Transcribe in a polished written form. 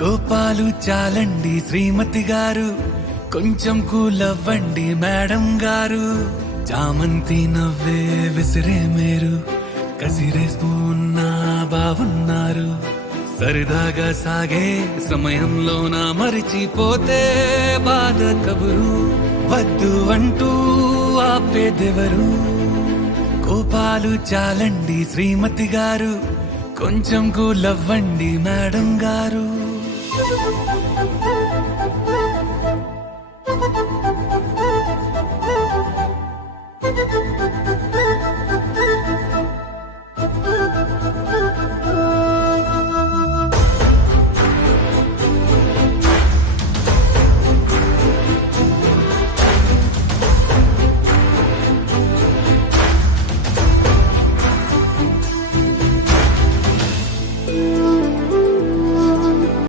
కోపాలు చాలండి శ్రీమతి గారు, కొంచెం కూలవ్వండి మేడం గారు. చామంతి నవ్వే విసిరే మీరు, కసిరేస్తూ ఉన్నా బాగున్నారు. సరదాగా సాగే సమయంలోన మరిచిపోతే బాధ కబురు. వద్దు అంటూ ఆపేదెవరు? కోపాలు చాలండి శ్రీమతి గారు, కొంచెం కూలవ్వండి మేడం గారు.